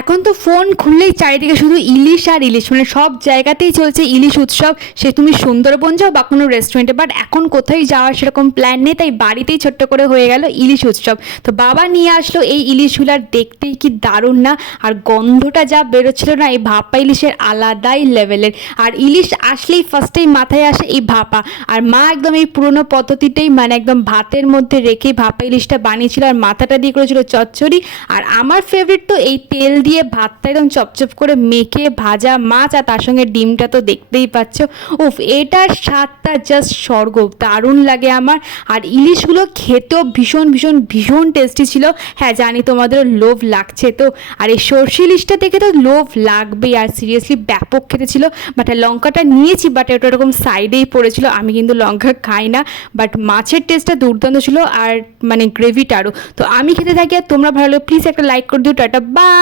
এখন তো ফোন খুললেই চারিদিকে শুধু ইলিশ আর ইলিশ, মানে সব জায়গাতেই চলছে ইলিশ উৎসব। সে তুমি সুন্দরবন যাও বা কোনো রেস্টুরেন্টে, বাট এখন কোথায় যাওয়ার সেরকম প্ল্যান নেই, তাই বাড়িতেই ছোট্ট করে হয়ে গেল ইলিশ উৎসব। তো বাবা নিয়ে আসলো এই ইলিশগুলো, আর দেখতেই কি দারুণ না, আর গন্ধটা যা বেরোচ্ছিল না, এই ভাপা ইলিশের আলাদাই লেভেলের। আর ইলিশ আসলেই ফার্স্টেই মাথায় আসে এই ভাপা, আর মা একদম এই পুরোনো পদ্ধতিতেই মানে একদম ভাতের মধ্যে রেখে ভাপা ইলিশটা বানিয়েছিল, আর মাথাটা দিয়ে করেছিল চচ্চড়ি। আর আমার ফেভারিট তো এই তেল দিয়ে ভাতটা একদম চপচপ করে মেখে ভাজা মাছ, আর তার সঙ্গে ডিমটা তো দেখতেই পাচ্ছ। উফ, এটার স্বাদটা জাস্ট স্বর্গ, দারুণ লাগে আমার। আর ইলিশগুলো খেতেও ভীষণ ভীষণ ভীষণ টেস্টি ছিল। হ্যাঁ জানি তোমাদেরও লোভ লাগছে তো, আর এই সর্ষে ইলিশটা দেখে তো লোভ লাগবেই। আর সিরিয়াসলি ব্যাপক খেতে ছিল। বাট লঙ্কাটা নিয়েছি, বাট এটা এরকম সাইডেই পড়েছিল, আমি কিন্তু লঙ্কা খাই না। বাট মাছের টেস্টটা দুর্দান্ত ছিল, আর মানে গ্রেভিটারও। তো আমি খেতে থাকি, আর তোমরা ভালো প্লিজ একটা লাইক করে দিও। Tata, by.